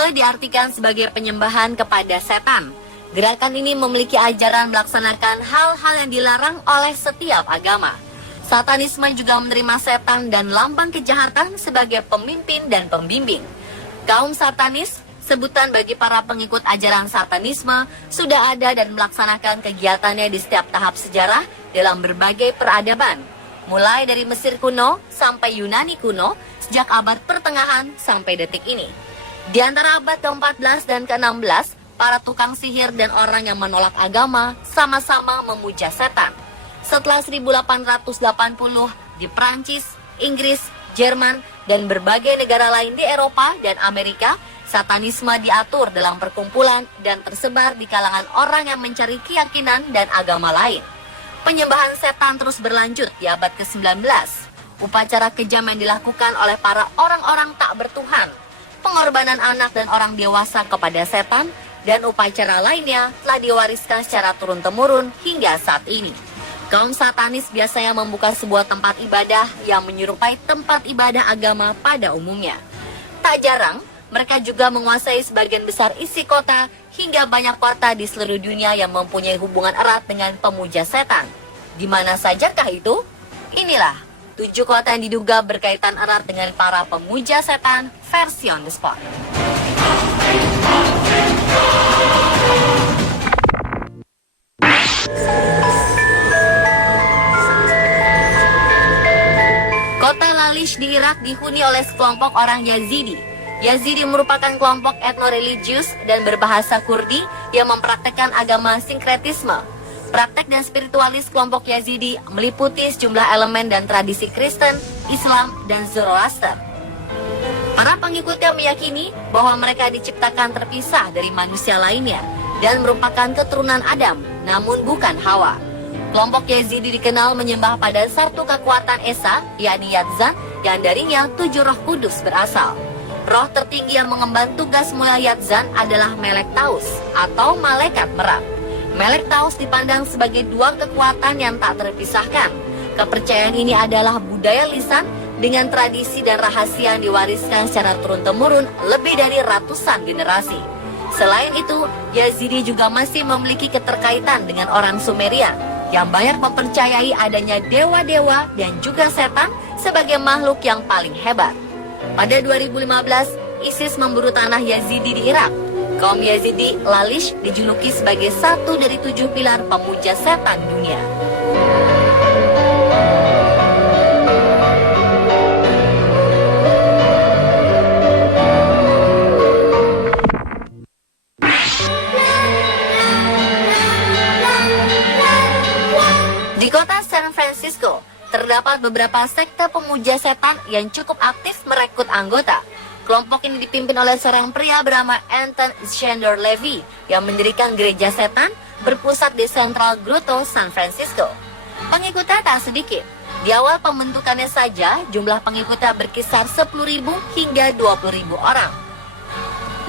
Satanisme diartikan sebagai penyembahan kepada setan. Gerakan ini memiliki ajaran melaksanakan hal-hal yang dilarang oleh setiap agama. Satanisme juga menerima setan dan lambang kejahatan sebagai pemimpin dan pembimbing. Kaum satanis, sebutan bagi para pengikut ajaran satanisme, sudah ada dan melaksanakan kegiatannya di setiap tahap sejarah dalam berbagai peradaban. Mulai dari Mesir kuno sampai Yunani kuno, sejak abad pertengahan sampai detik ini. Di antara abad ke-14 dan ke-16, para tukang sihir dan orang yang menolak agama sama-sama memuja setan. Setelah 1880 di Prancis, Inggris, Jerman, dan berbagai negara lain di Eropa dan Amerika, satanisme diatur dalam perkumpulan dan tersebar di kalangan orang yang mencari keyakinan dan agama lain. Penyembahan setan terus berlanjut di abad ke-19. Upacara kejam yang dilakukan oleh para orang-orang tak bertuhan, pengorbanan anak dan orang dewasa kepada setan, dan upacara lainnya telah diwariskan secara turun-temurun hingga saat ini. Kaum satanis biasanya membuka sebuah tempat ibadah yang menyerupai tempat ibadah agama pada umumnya. Tak jarang, mereka juga menguasai sebagian besar isi kota hingga banyak kota di seluruh dunia yang mempunyai hubungan erat dengan pemuja setan. Di mana sajakah itu? Inilah 7 kota yang diduga berkaitan erat dengan para pemuja setan versi on the spot. Kota Lalish di Irak dihuni oleh sekelompok orang Yazidi. Yazidi merupakan kelompok etno-religius dan berbahasa Kurdi yang mempraktekkan agama sinkretisme. Praktek dan spiritualis kelompok Yazidi meliputi sejumlah elemen dan tradisi Kristen, Islam, dan Zoroaster. Para pengikutnya meyakini bahwa mereka diciptakan terpisah dari manusia lainnya dan merupakan keturunan Adam, namun bukan Hawa. Kelompok Yazidi dikenal menyembah pada satu kekuatan Esa, yakni Yatzan, yang darinya 7 roh kudus berasal. Roh tertinggi yang mengemban tugas mulia Yatzan adalah Melek Taus atau Malaikat Merak. Melek Taus dipandang sebagai 2 kekuatan yang tak terpisahkan. Kepercayaan ini adalah budaya lisan dengan tradisi dan rahasia yang diwariskan secara turun-temurun lebih dari ratusan generasi. Selain itu, Yazidi juga masih memiliki keterkaitan dengan orang Sumeria yang banyak mempercayai adanya dewa-dewa dan juga setan sebagai makhluk yang paling hebat. Pada 2015, ISIS memburu tanah Yazidi di Irak. Kaum Yazidi Lalish dijuluki sebagai satu dari 7 pilar pemuja setan dunia. Di kota San Francisco, terdapat beberapa sekte pemuja setan yang cukup aktif merekrut anggota. Kelompok ini dipimpin oleh seorang pria bernama Anton Chandler Levy yang mendirikan gereja setan berpusat di Central Grotto, San Francisco. Pengikutnya tak sedikit. Di awal pembentukannya saja, jumlah pengikutnya berkisar 10.000 hingga 20.000 orang.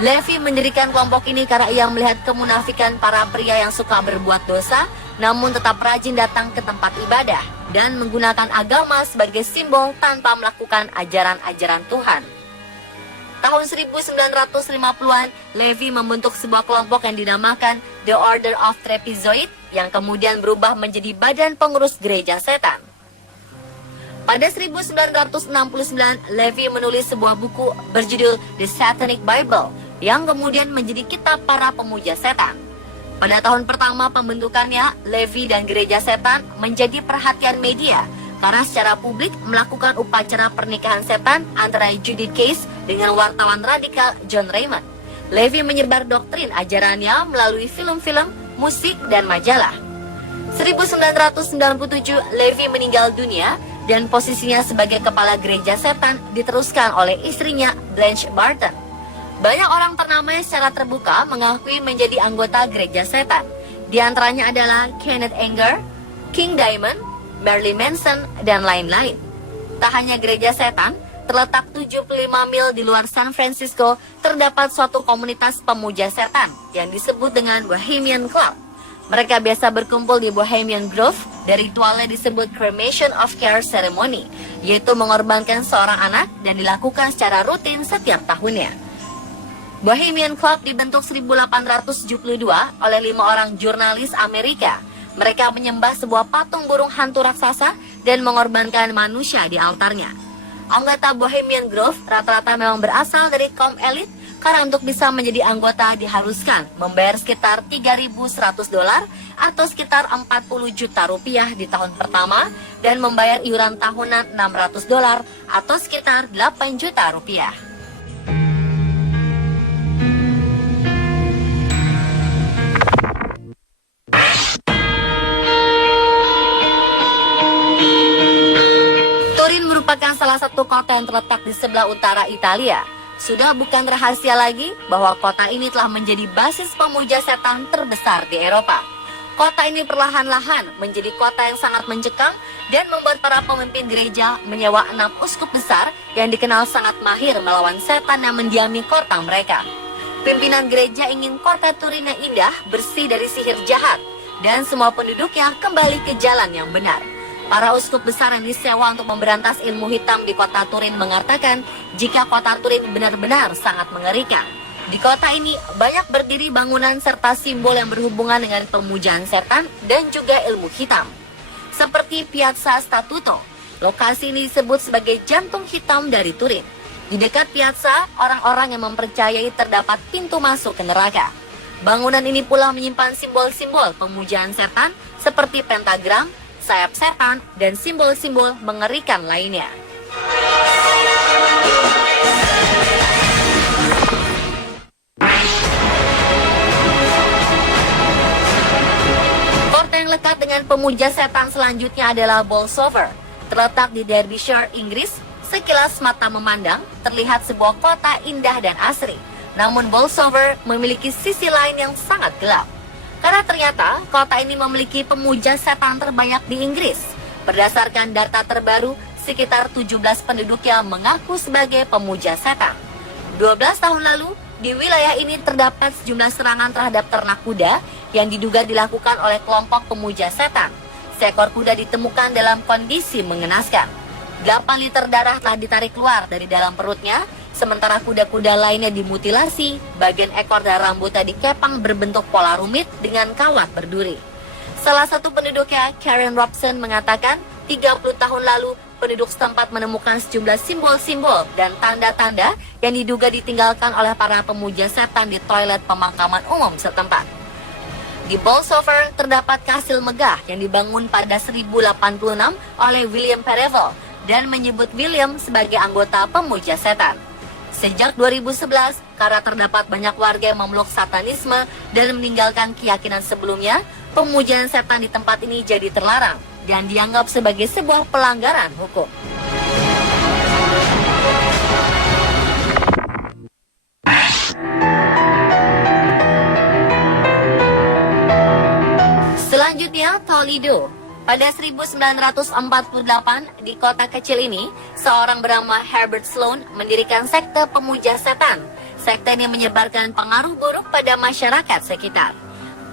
Levy mendirikan kelompok ini karena ia melihat kemunafikan para pria yang suka berbuat dosa, namun tetap rajin datang ke tempat ibadah dan menggunakan agama sebagai simbol tanpa melakukan ajaran-ajaran Tuhan. Tahun 1950-an, Levy membentuk sebuah kelompok yang dinamakan The Order of Trapezoid yang kemudian berubah menjadi Badan Pengurus Gereja Setan. Pada 1969, Levy menulis sebuah buku berjudul The Satanic Bible yang kemudian menjadi kitab para pemuja setan. Pada tahun pertama pembentukannya, Levy dan Gereja Setan menjadi perhatian media karena secara publik melakukan upacara pernikahan setan antara Judith Case dengan wartawan radikal John Raymond. Levy menyebar doktrin ajarannya melalui film-film, musik, dan majalah. 1997, Levy meninggal dunia dan posisinya sebagai kepala Gereja Setan diteruskan oleh istrinya Blanche Barton. Banyak orang ternama yang secara terbuka mengakui menjadi anggota Gereja Setan. Di antaranya adalah Kenneth Anger, King Diamond, Marilyn Manson, dan lain-lain. Tak hanya Gereja Setan, terletak 75 mil di luar San Francisco, terdapat suatu komunitas pemuja setan yang disebut dengan Bohemian Club. Mereka biasa berkumpul di Bohemian Grove, dan ritualnya disebut Cremation of Care Ceremony, yaitu mengorbankan seorang anak dan dilakukan secara rutin setiap tahunnya. Bohemian Club dibentuk 1872 oleh 5 orang jurnalis Amerika. Mereka menyembah sebuah patung burung hantu raksasa dan mengorbankan manusia di altarnya. Anggota Bohemian Grove rata-rata memang berasal dari kaum elit, karena untuk bisa menjadi anggota diharuskan membayar sekitar $3.100 atau sekitar 40 juta rupiah di tahun pertama dan membayar iuran tahunan $600 atau sekitar 8 juta rupiah. Turin merupakan salah satu kota yang terletak di sebelah utara Italia. Sudah bukan rahasia lagi bahwa kota ini telah menjadi basis pemuja setan terbesar di Eropa. Kota ini perlahan-lahan menjadi kota yang sangat mencekam dan membuat para pemimpin gereja menyewa 6 uskup besar yang dikenal sangat mahir melawan setan yang mendiami kota mereka. Pimpinan gereja ingin kota Turin yang indah, bersih dari sihir jahat, dan semua penduduknya kembali ke jalan yang benar. Para uskup besar yang disewa untuk memberantas ilmu hitam di kota Turin mengatakan jika kota Turin benar-benar sangat mengerikan. Di kota ini banyak berdiri bangunan serta simbol yang berhubungan dengan pemujaan setan dan juga ilmu hitam. Seperti Piazza Statuto, lokasi ini disebut sebagai jantung hitam dari Turin. Di dekat piazza, orang-orang yang mempercayai terdapat pintu masuk ke neraka. Bangunan ini pula menyimpan simbol-simbol pemujaan setan seperti pentagram, sayap setan, dan simbol-simbol mengerikan lainnya. Kota yang lekat dengan pemuja setan selanjutnya adalah Bolsover. Terletak di Derbyshire, Inggris, sekilas mata memandang, terlihat sebuah kota indah dan asri. Namun Bolsover memiliki sisi lain yang sangat gelap. Karena ternyata kota ini memiliki pemuja setan terbanyak di Inggris. Berdasarkan data terbaru, sekitar 17 penduduknya mengaku sebagai pemuja setan. 12 tahun lalu, di wilayah ini terdapat sejumlah serangan terhadap ternak kuda yang diduga dilakukan oleh kelompok pemuja setan. Seekor kuda ditemukan dalam kondisi mengenaskan. 8 liter darah telah ditarik keluar dari dalam perutnya, sementara kuda-kuda lainnya dimutilasi, bagian ekor dan rambutnya dikepang berbentuk pola rumit dengan kawat berduri. Salah satu penduduknya, Karen Robson, mengatakan 30 tahun lalu penduduk setempat menemukan sejumlah simbol-simbol dan tanda-tanda yang diduga ditinggalkan oleh para pemuja setan di toilet pemakaman umum setempat. Di Bolsover terdapat kastil megah yang dibangun pada 1086 oleh William Pereville dan menyebut William sebagai anggota pemuja setan. Sejak 2011, karena terdapat banyak warga yang memeluk satanisme dan meninggalkan keyakinan sebelumnya, pemujaan setan di tempat ini jadi terlarang dan dianggap sebagai sebuah pelanggaran hukum. Selanjutnya, Toledo. Pada 1948, di kota kecil ini, seorang bernama Herbert Sloan mendirikan sekte pemuja setan. Sekte ini menyebarkan pengaruh buruk pada masyarakat sekitar.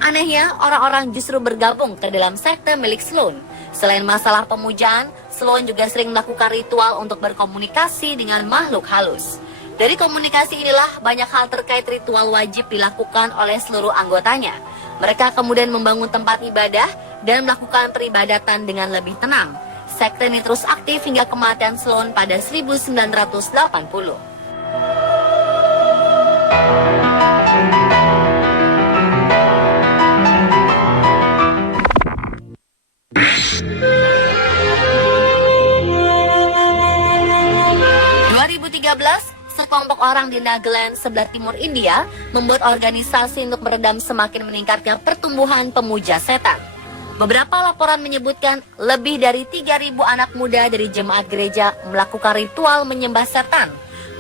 Anehnya, orang-orang justru bergabung ke dalam sekte milik Sloan. Selain masalah pemujaan, Sloan juga sering melakukan ritual untuk berkomunikasi dengan makhluk halus. Dari komunikasi inilah banyak hal terkait ritual wajib dilakukan oleh seluruh anggotanya. Mereka kemudian membangun tempat ibadah dan melakukan peribadatan dengan lebih tenang. Sekte ini terus aktif hingga kematian Sloan pada 1980. Sekelompok orang di Nagaland, sebelah timur India, membuat organisasi untuk meredam semakin meningkatnya pertumbuhan pemuja setan. Beberapa laporan menyebutkan lebih dari 3.000 anak muda dari jemaat gereja melakukan ritual menyembah setan.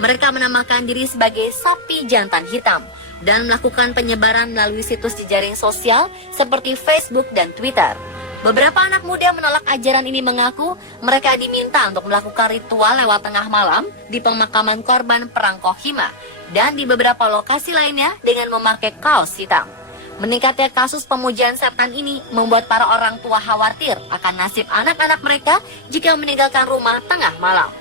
Mereka menamakan diri sebagai sapi jantan hitam dan melakukan penyebaran melalui situs jejaring sosial seperti Facebook dan Twitter. Beberapa anak muda menolak ajaran ini mengaku mereka diminta untuk melakukan ritual lewat tengah malam di pemakaman korban perang Kohima dan di beberapa lokasi lainnya dengan memakai kaos hitam. Meningkatnya kasus pemujaan setan ini membuat para orang tua khawatir akan nasib anak-anak mereka jika meninggalkan rumah tengah malam.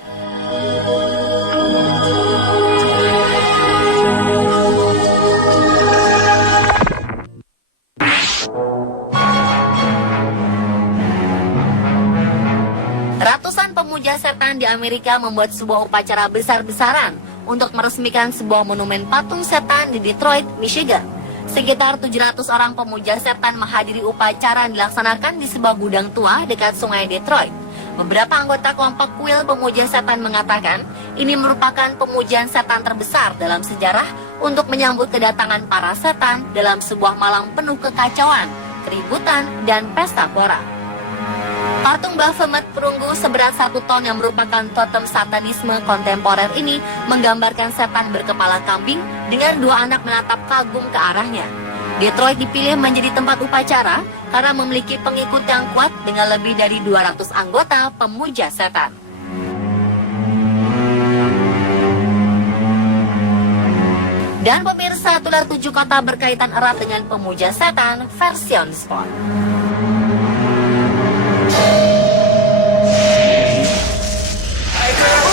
pemuja setan di Amerika membuat sebuah upacara besar-besaran untuk meresmikan sebuah monumen patung setan di Detroit, Michigan. Sekitar 700 orang pemuja setan menghadiri upacara yang dilaksanakan di sebuah gudang tua dekat sungai Detroit. Beberapa anggota kelompok kuil pemuja setan mengatakan ini merupakan pemujaan setan terbesar dalam sejarah untuk menyambut kedatangan para setan dalam sebuah malam penuh kekacauan, keributan, dan pesta pora. Patung Baphomet perunggu seberat 1 ton yang merupakan totem satanisme kontemporer ini menggambarkan setan berkepala kambing dengan 2 anak menatap kagum ke arahnya. Detroit dipilih menjadi tempat upacara karena memiliki pengikut yang kuat dengan lebih dari 200 anggota pemuja setan. Dan pemirsa, itulah 7 kota berkaitan erat dengan pemuja setan versi on spot.